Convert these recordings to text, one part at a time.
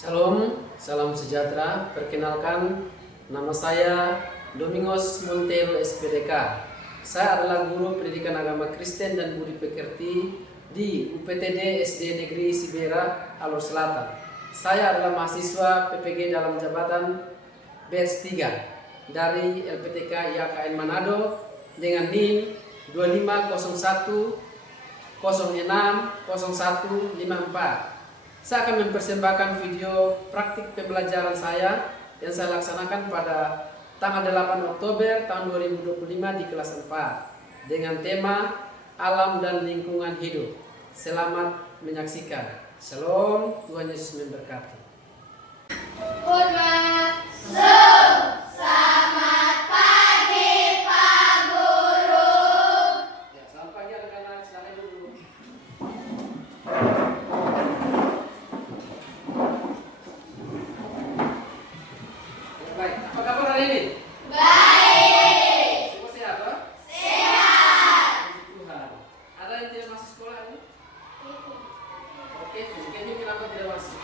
Shalom, salam sejahtera. Perkenalkan, nama saya Domingos Montero SPDK. Saya adalah guru pendidikan agama Kristen dan budi pekerti di UPTD SD Negeri Sibera, Alor Selatan. Saya adalah mahasiswa PPG dalam jabatan batch 3 dari LPTK IAKN Manado dengan NIM 2501 060154. Saya akan mempersembahkan video praktik pembelajaran saya yang saya laksanakan pada tanggal 8 Oktober tahun 2025 di kelas 4 dengan tema Alam dan Lingkungan Hidup. Selamat menyaksikan. Shalom, Tuhan Yesus memberkati. Selamat pagi Pak Guru. Ya, selamat pagi anak-anak, silakan dulu. Baik, apa kabar hari ini? Baik. Semua sehat, toh? Sehat. Puji Tuhan. Ada yang tidak masuk sekolah ini? Oke, Kevin kenapa tidak masuk?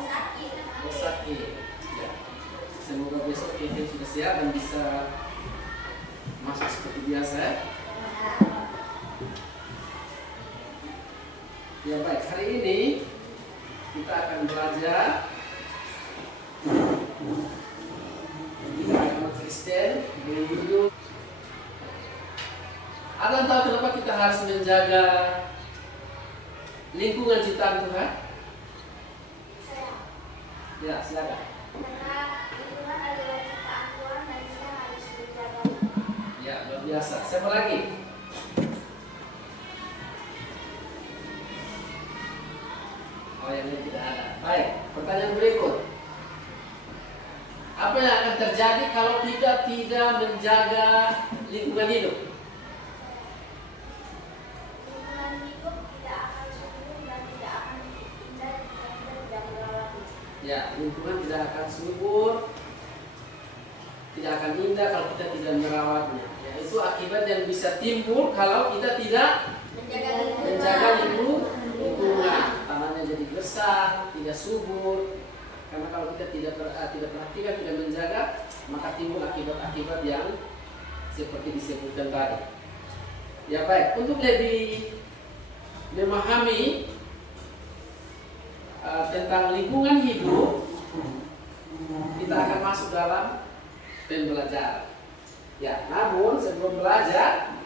Sakit. Oh, sakit. Ya. Semoga besok Kevin sudah sehat dan bisa masuk seperti biasa. Ya baik, hari ini kita akan belajar agama Kristen berhidup. Ada yang tahu kenapa kita harus menjaga lingkungan ciptaan Tuhan? Ya, silakan. Karena lingkungan adalah ciptaan Tuhan dan kita harus menjaga. Ya, luar biasa. Siapa lagi? Oh, yang ini tidak ada. Baik, pertanyaan berikut. Apa yang akan terjadi kalau kita tidak menjaga lingkungan hidup? Lingkungan hidup tidak akan subur dan tidak akan indah jika kita tidak merawatnya. Ya, lingkungan tidak akan subur, tidak akan indah kalau kita tidak merawatnya. Ya, itu akibat yang bisa timbul kalau kita tidak menjaga lingkungan. Tanahnya jadi gersang, tidak subur. Karena kalau kita tidak perhatikan, tidak menjaga, maka timbul akibat-akibat yang seperti disebutkan tadi. Ya baik, untuk lebih memahami tentang lingkungan hidup, kita akan masuk dalam pembelajaran. Ya, namun sebelum belajar,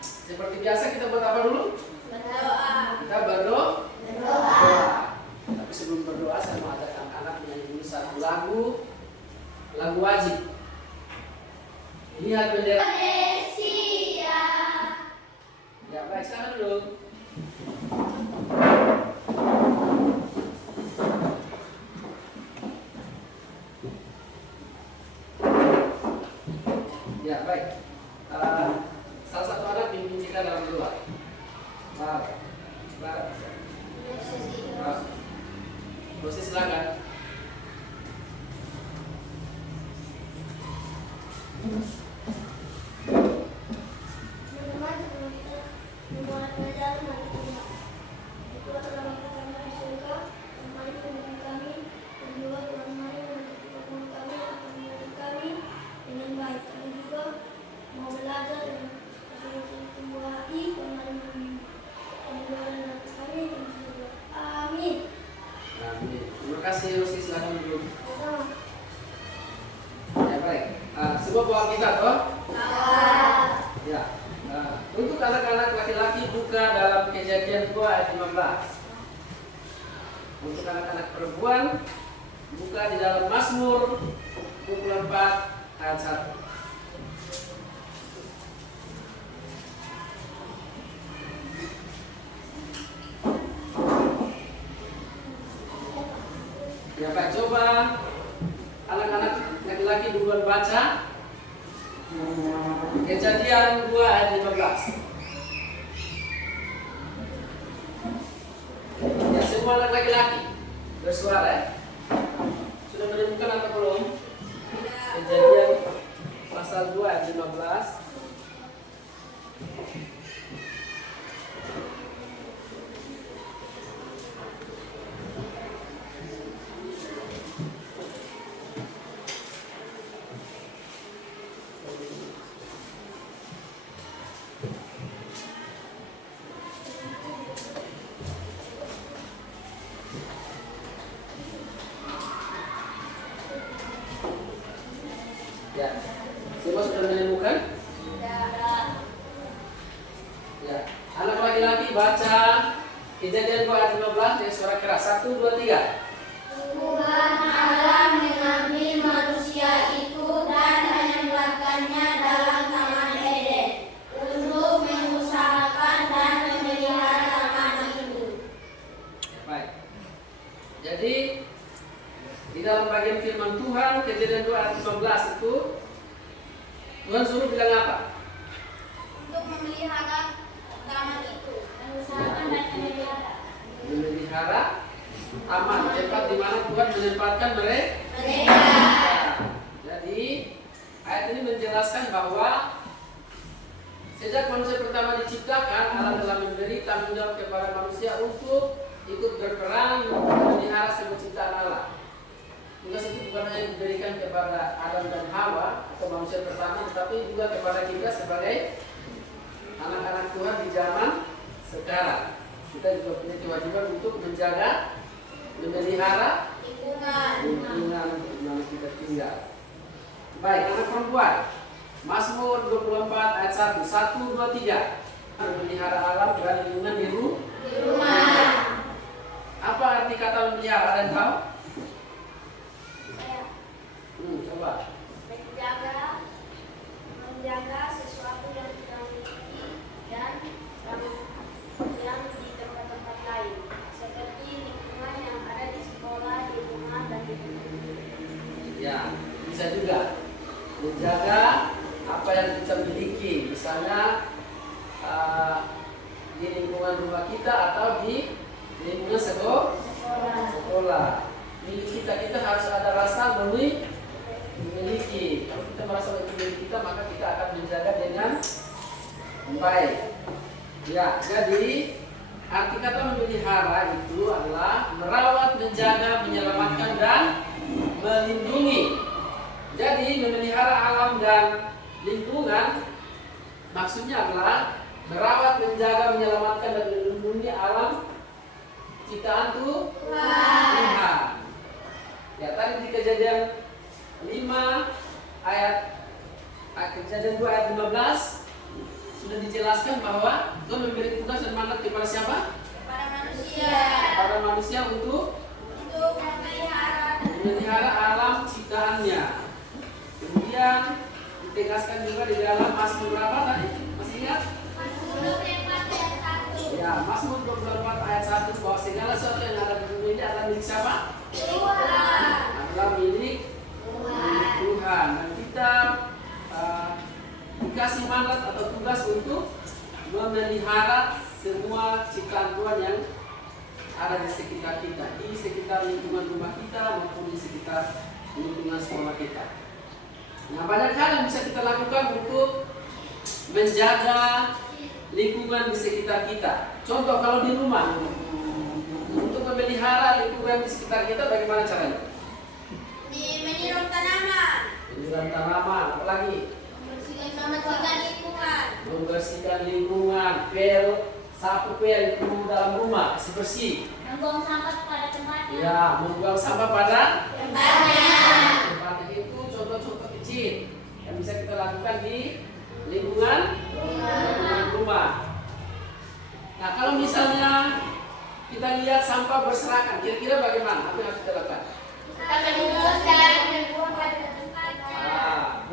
seperti biasa kita buat apa dulu? Berdoa. Kita berdoa. Berdoa. Tapi sebelum berdoa, saya mau ajak anak-anak menyanyi dulu satu lagu wajib. Lihat bendera. Indonesia. Ya baik, silakan dulu. Ya baik. Salah satu anak bimbing kita dalam doa. Proses silakan. Teman-teman, sebelum kita memulai pelajaran hari ini, itu adalah waktu kami di surga, dan mari menemui kami, dan juga Tuhan mari menutupi pertemuan kami akan mendidik kami dengan baik. Kami juga mau belajar dan sungguh-sungguh tumbuh hati, dan mari membimbing. Dan doa dan hati kami di surga. Amin. Amin. Terima kasih, Rosi, silakan dulu. Sama. Ya baik. Semua bawa kita toh? Ya. Untuk anak-anak laki-laki buka dalam Kejadian 2 ayat 15. Untuk anak-anak perempuan buka di dalam Mazmur 24 ayat 1. Ya Pak, coba anak-anak laki-laki duluan baca Kejadian 2 ayat 15. Ya, semua anak laki-laki bersuara ya. Sudah menemukan atau belum? Kejadian pasal 2 ayat 15. Ya, semua sudah menemukan? Ya, anak laki-laki baca Kejadian 2 ayat 15 dengan suara keras. 1, 2, 3. Tuhan Allah mengambil manusia itu dan menempatkannya dalam taman Eden untuk mengusahakan dan memelihara taman itu. Baik. Jadi di dalam bagian firman Tuhan Kejadian 2 ayat 15 itu Tuhan suruh bilang apa? Untuk memelihara taman itu, mengusahakan dan memelihara. Memelihara taman, tempat di mana Tuhan menempatkan mereka. Jadi ayat ini menjelaskan bahwa sejak manusia pertama diciptakan, Allah telah memberi tanggung jawab kepada manusia untuk ikut berperan memelihara semua ciptaan Allah. Tugas itu bukan hanya diberikan kepada Adam dan Hawa atau manusia pertama, tetapi juga kepada kita sebagai anak-anak Tuhan di zaman sekarang. Kita juga punya kewajiban untuk menjaga, memelihara lingkungan di mana kita tinggal. Baik, anak perempuan. Mazmur 24 ayat 1. 1, 2, 3. Memelihara alam dan lingkungan di rumah. Apa arti kata memelihara? Ada yang tahu? Coba. Menjaga sesuatu yang kita miliki dan yang di tempat-tempat lain, seperti lingkungan yang ada di sekolah, di rumah, dan di tempat. Ya, bisa juga menjaga apa yang kita miliki, misalnya di lingkungan rumah kita atau di lingkungan sekolah. Milik kita harus ada rasa memiliki. Kalau kita merasa memiliki kita, maka kita akan menjaga dengan baik. Ya, jadi arti kata memelihara itu adalah merawat, menjaga, menyelamatkan dan melindungi. Jadi memelihara alam dan lingkungan maksudnya adalah merawat, menjaga, menyelamatkan dan melindungi alam ciptaan Tuhan. Ya, tadi di Kejadian 5 ayat Kejadian 2 ayat 15 sudah dijelaskan bahwa Tuhan memberi tugas dan mandat kepada siapa? Kepada manusia. Kepada manusia untuk memelihara alam ciptaannya. Kemudian ditegaskan juga di dalam Mazmur berapa tadi? Masih ingat? Ya, Mazmur 24 ayat 1 bahwa segala sesuatu yang ada di dunia ini adalah milik siapa? Tuhan. Adalah milik Tuhan. Dan kita dikasih mandat atau tugas untuk memelihara semua ciptaan Tuhan yang ada di sekitar kita, di sekitar lingkungan rumah kita maupun di sekitar lingkungan sekolah kita. Nah, banyak hal yang bisa kita lakukan untuk menjaga lingkungan di sekitar kita. Contoh kalau di rumah, untuk memelihara lingkungan di sekitar kita bagaimana caranya? Menyiram tanaman. Menyiram tanaman, apalagi? Membersihkan lingkungan. Membersihkan lingkungan, sapu pel itu dalam rumah, bersih. Membuang sampah pada tempatnya. Ya, membuang sampah pada Tempatnya. tempatnya itu contoh-contoh kecil yang bisa kita lakukan di lingkungan rumah. Nah, kalau misalnya kita lihat sampah berserakan, kira-kira bagaimana? Apa yang harus kita lakukan? Kita mengumpulkan dan buang pada tempatnya.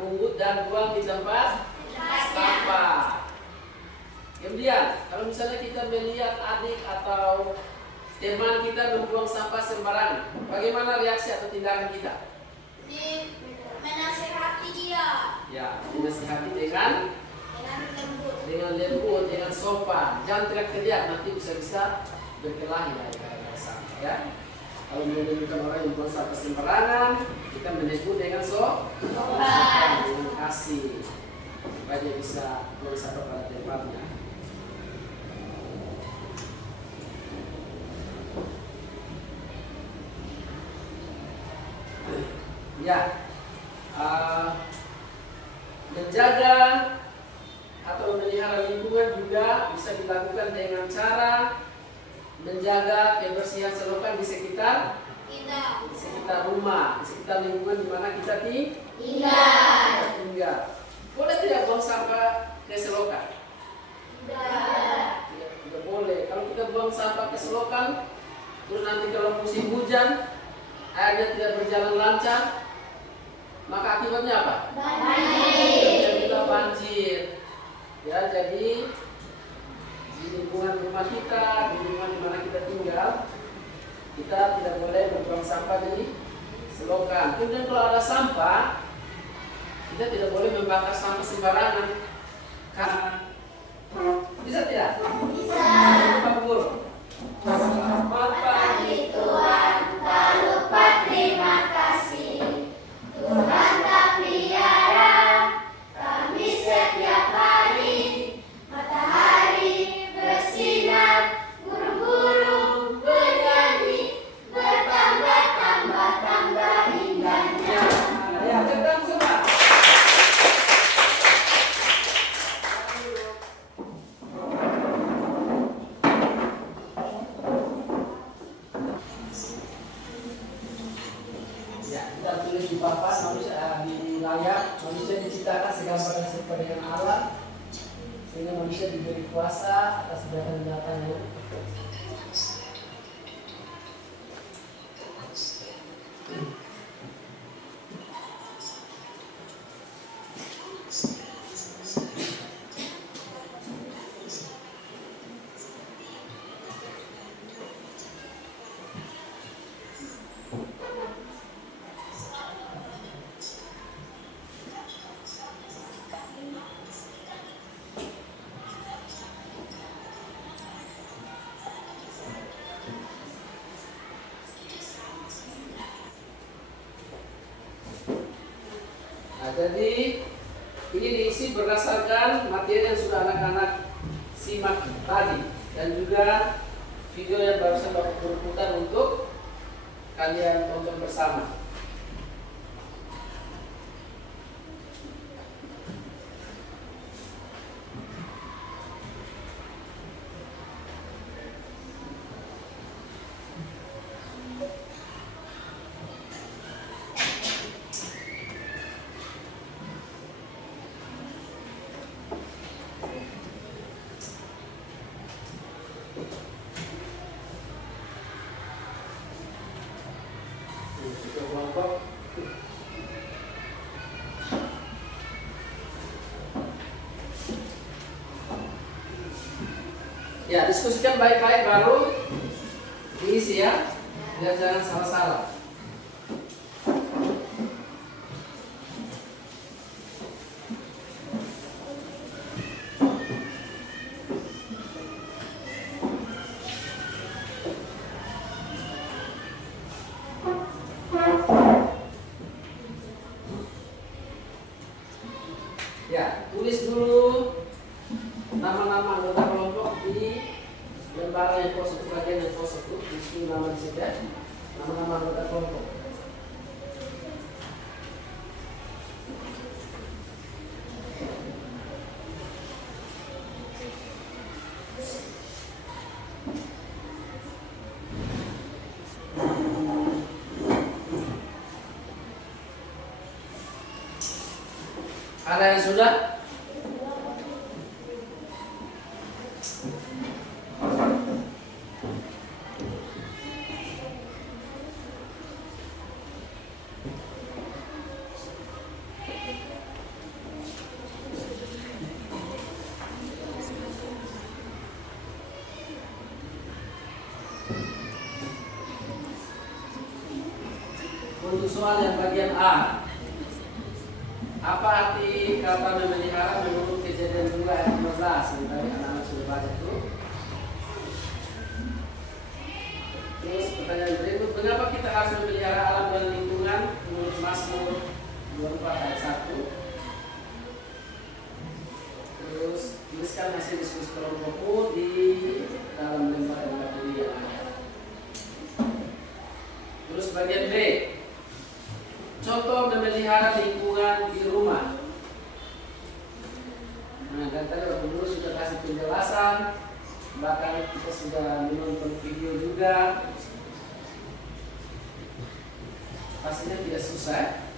Pungut dan buang di tempat sampah. Kemudian, kalau misalnya kita melihat adik atau teman kita membuang sampah sembarangan, bagaimana reaksi atau tindakan kita? Menasihati dia. Ya, dinasihati dengan lembut, dengan sopan. Jangan teriak-teriak, nanti bisa berkelahi lah ya sampah ya. Kalau menemukan orang yang buang sampah sembarangan, kita menegur dengan sopan, dengan kasih, supaya dia bisa buang sampah pada tempatnya. Ya, menjaga atau memelihara lingkungan juga bisa dilakukan dengan cara menjaga kebersihan selokan di sekitar rumah, di sekitar lingkungan di mana kita tinggal. Boleh tidak buang sampah ke selokan? Tidak boleh. Kalau kita buang sampah ke selokan, terus nanti kalau musim hujan airnya tidak berjalan lancar, maka akibatnya apa? Banjir. Ya, jadi di lingkungan rumah kita, di lingkungan di mana kita tinggal, kita tidak boleh membuang sampah di selokan. Kemudian kalau ada sampah, kita tidak boleh membakar sampah sembarangan. Bisa tidak? Bisa. Pak Guru. Selamat pagi Tuhan, tak lupa terima kasih. Tuhan tak pelihara kami setiap hari. Matahari bersinar, burung-burung bernyanyi, bertambah indahnya. Ya, tentang semua. Ya, kita tulis di papan manusia di layar, manusia diciptakan segambar dan serupa dengan Allah, sehingga manusia diberi kuasa atas binatang-binatang yang jadi ini diisi berdasarkan materi yang sudah anak-anak simak tadi dan juga video yang barusan Bapak berputar untuk kalian tonton bersama. Ya, diskusikan baik-baik baru diisi ya, biar jangan salah-salah. Ya, tulis dulu nama-nama anggota kelompok di lembaran yang kosong, bagian yang kosong itu tulis nama di situ, nama-nama anggota kelompok. Ada yang sudah? Untuk soal yang bagian A, apa arti kata memelihara menurut Kejadian 2 ayat 15 yang tadi anak-anak sudah baca itu? Terus pertanyaan berikut, mengapa kita harus memelihara alam dan lingkungan menurut Mazmur 24 ayat 1? Terus tuliskan hasil diskusi kelompokmu di dalam lembar LKPD yang ada. Terus bagian B, contoh memelihara lingkungan di rumah. Nah, dan tadi Bapak Guru sudah kasih penjelasan bahkan kita sudah menonton video juga. Pastinya tidak susah.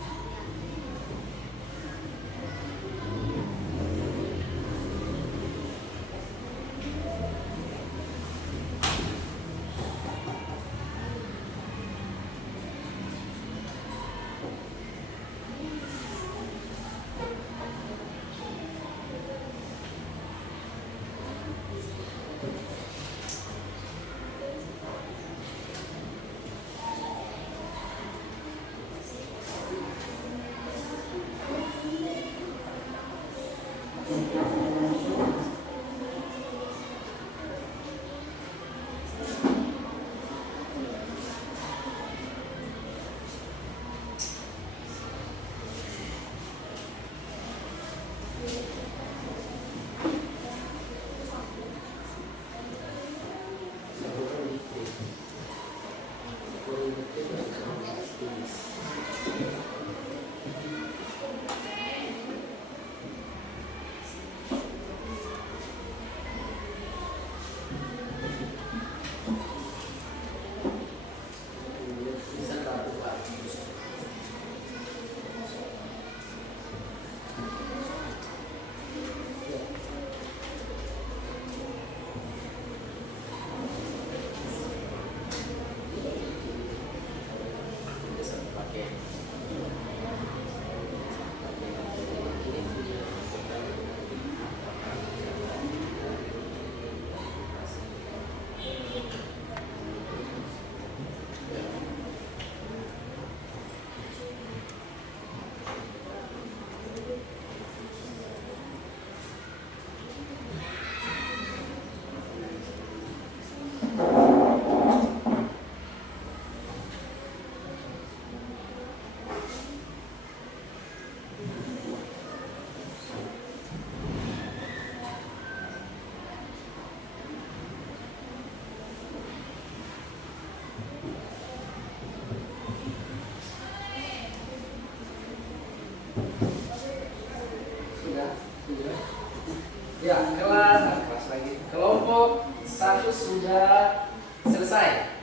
Ya, kelas lagi. Kelompok 1 sudah selesai.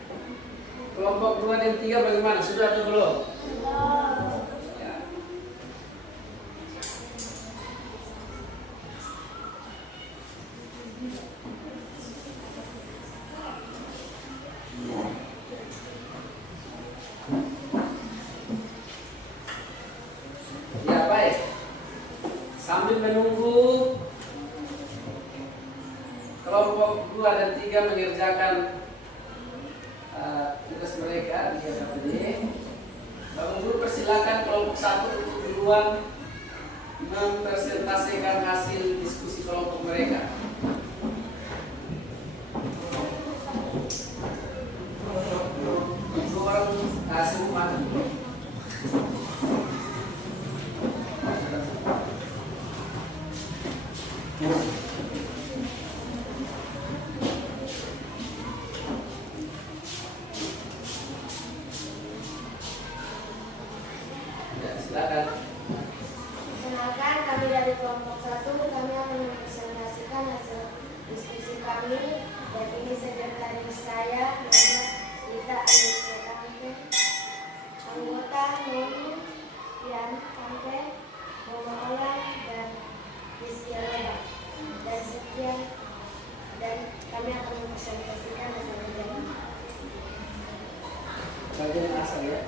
Kelompok 2 dan 3 bagaimana? Sudah atau belum? Ya. Ya, baik. Sambil menunggu kelompok 2 dan 3 mengerjakan tugas mereka di KPD, Bapak Guru persilakan kelompok 1 untuk duluan mempresentasikan hasil diskusi kelompok mereka. Dua orang hasil makan. Perkenalkan, kami dari kelompok 1, kami akan mempresentasikan hasil diskusi kami. Dan ini sekretaris saya, Muhammad Lita Alicia Tangke, anggota Noni, Yan Tangke, Mama Olang, dan Rizky Roba. Dan sekian, dan kami akan mempresentasikan hasil kerja. Bagian asal ya.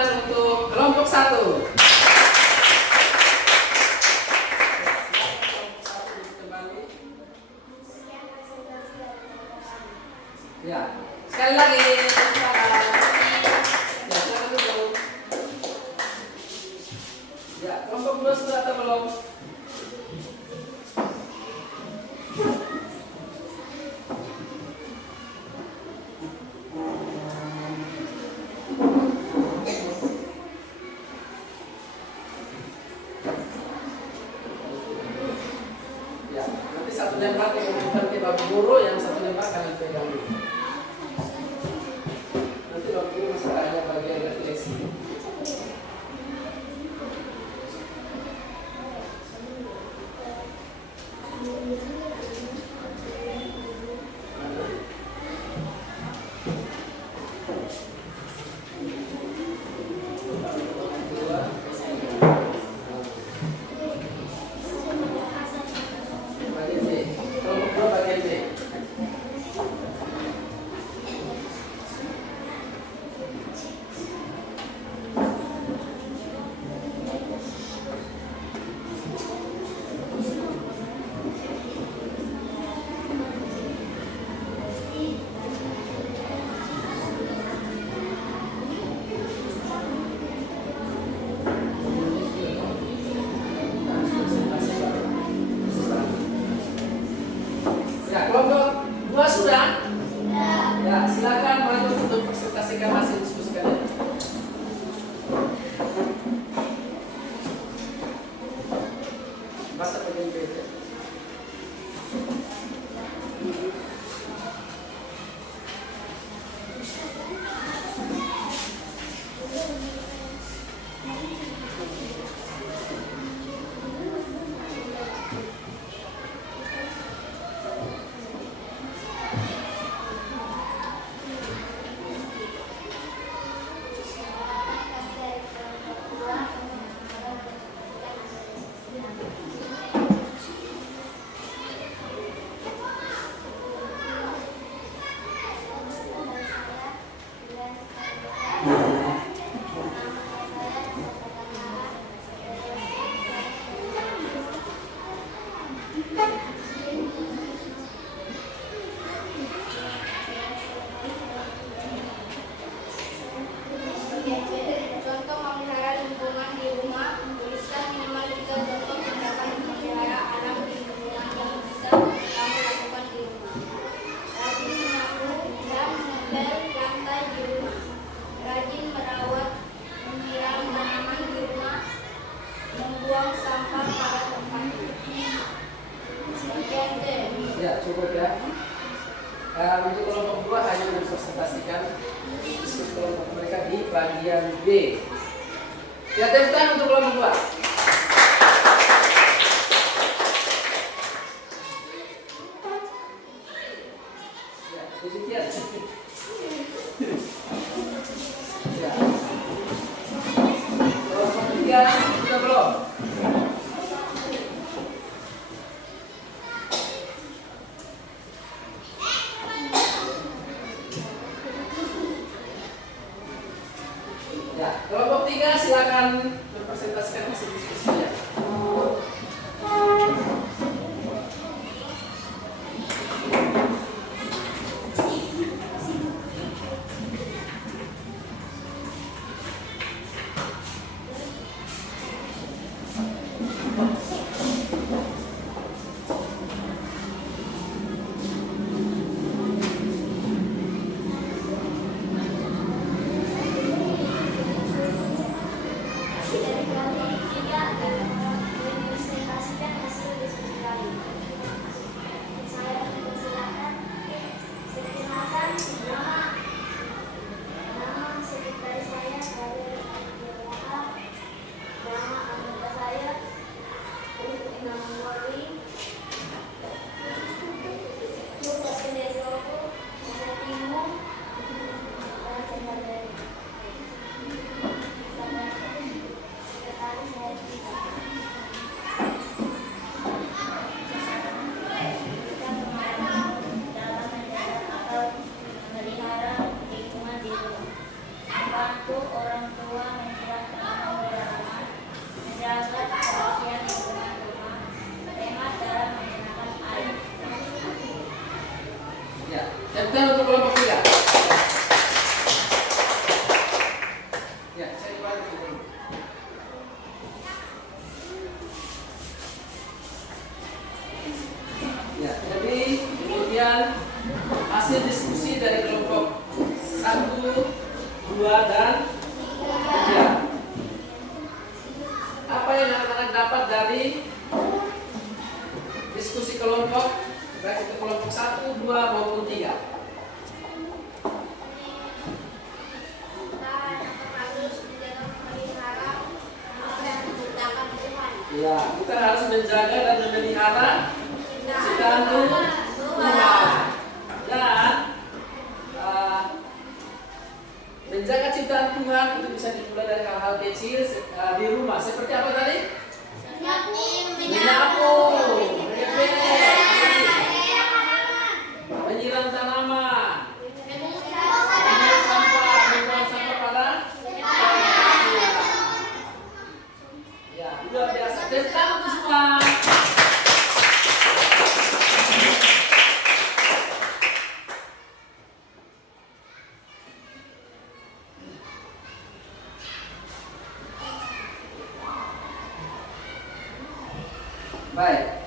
tangan untuk kelompok 1. Ya, sekali lagi. Ya, silakan dulu. Ya, kelompok 2 sudah atau belum? Ya, nanti satu lembar dikumpulkan ke Bapak Guru, yang satu lembar kalian pegang dulu. Nanti Bapak Guru masih ada bagian refleksi. Bagian B. Kelompok 2 bagian B. Ya, kelompok 2 sudah? Ya, silakan maju untuk presentasikan hasil diskusi kalian. Baca bagian B. Contoh memelihara lingkungan di rumah, tuliskan minimal 3 contoh tindakan memelihara alam di lingkungan yang bisa kamu lakukan di rumah. Rajin menyapu dan mengepel lantai di rumah. Rajin merawat, menyiram tanaman di rumah. Membuang sampah pada tempatnya. Bagian D. Ya, cukup ya. Untuk kelompok 2 hanya mempresentasikan diskusi kelompok mereka di bagian B. Ya, tepuk tangan untuk kelompok 2. Ya, demikian. Ya. Kelompok 3 sudah belum? Ya, kelompok 3 silakan mempresentasikan hasil diskusinya. Dari kelompok 3 akan mempresentasikan hasil diskusi kali. Saya mempersilakan perkenalkan nama sekretaris saya nama anggota saya nama Murli, tugas dari kelompok saya Timo dan sekretaris saya Ya, jadi kemudian hasil diskusi dari kelompok 1, 2, dan 3. Apa yang anak-anak dapat dari diskusi kelompok, baik itu kelompok 1, 2 maupun 3? Ya, kita harus menjaga dan memelihara ciptaan Tuhan. Dan menjaga ciptaan Tuhan itu bisa dimulai dari hal-hal kecil di rumah. Seperti apa tadi? Menyapu, menyiram tanaman, membuang sampah pada ya, luar biasa. Tepuk tangan untuk semua. Baik.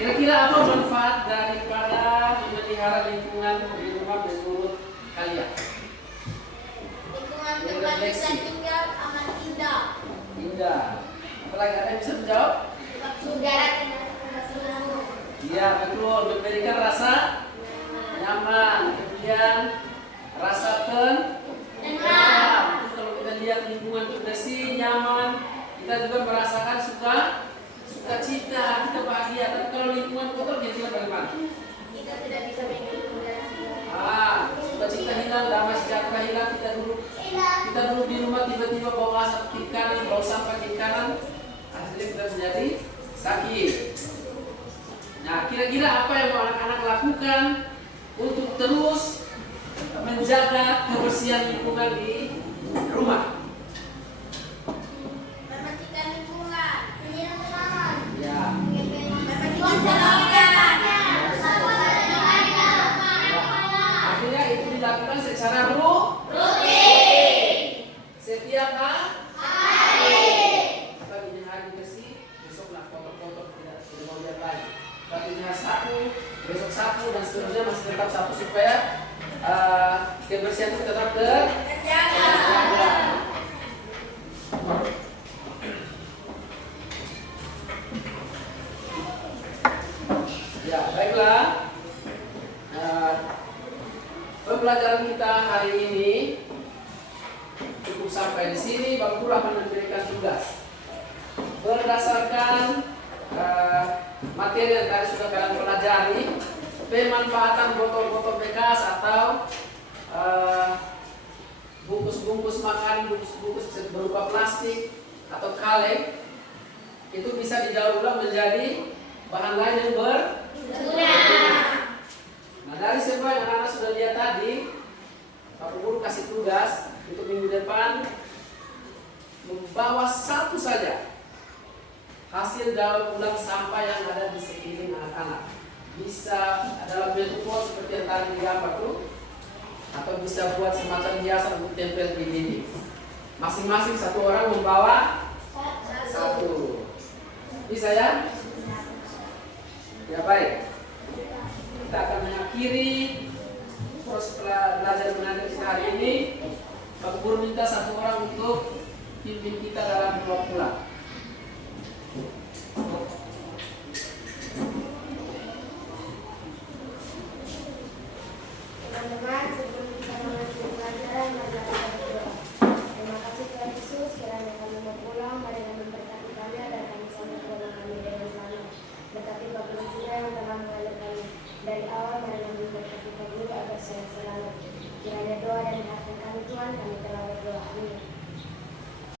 Kira-kira apa manfaat daripada memelihara lingkungan di rumah menurut kalian? Lingkungan tempat kita tinggal aman indah. Indah. Apalagi ada yang bisa menjawab? Udara sejuk. Iya, betul. Memberikan rasa nyaman. Kemudian rasa tenang. Itu kalau kita lihat lingkungan itu bersih, nyaman, kita juga merasakan sukacita, kita bahagia. Tapi kalau lingkungan kotor, jadi bagaimana? Kita tidak bisa menghirup udara segar. Sukacita hilang, damai sejahtera hilang. Kita duduk di rumah tiba-tiba bau asap kiri kanan, bau sampah kiri kanan, akhirnya kita menjadi sakit. Nah, kira-kira apa yang mau anak-anak lakukan untuk terus menjaga kebersihan lingkungan di rumah? Membersihkan lingkungan. Menyiram tanaman. Ya. Membersihkan saluran. Artinya itu dilakukan secara rutin. Setiap hari. Paginya hari bersih, besoklah kotor-kotor tidak mau lihat lagi. Paginya sapu, besok sapu dan seterusnya masih tetap sapu supaya kebersihan itu tetap terjaga. Ya, baiklah. Pembelajaran kita hari ini cukup sampai di sini. Bapak Guru akan memberikan tugas berdasarkan materi yang tadi sudah kalian pelajari. Pemanfaatan botol-botol bekas atau bungkus-bungkus makan, bungkus-bungkus berupa plastik atau kaleng itu bisa didaur ulang menjadi bahan lain yang berguna. Nah, dari semua yang anak-anak sudah lihat tadi, Pak Guru kasih tugas untuk minggu depan membawa satu saja hasil daur ulang sampah yang ada di sekeliling anak-anak. Bisa dalam bentuk pot seperti yang tadi digambar tuh, atau bisa buat semacam hiasan untuk tempel di dinding. Masing-masing satu orang membawa satu. Bisa ya? Ya baik. Kita akan mengakhiri proses belajar mengajar kita hari ini. Pak Guru minta satu orang untuk pimpin kita dalam doa pulang.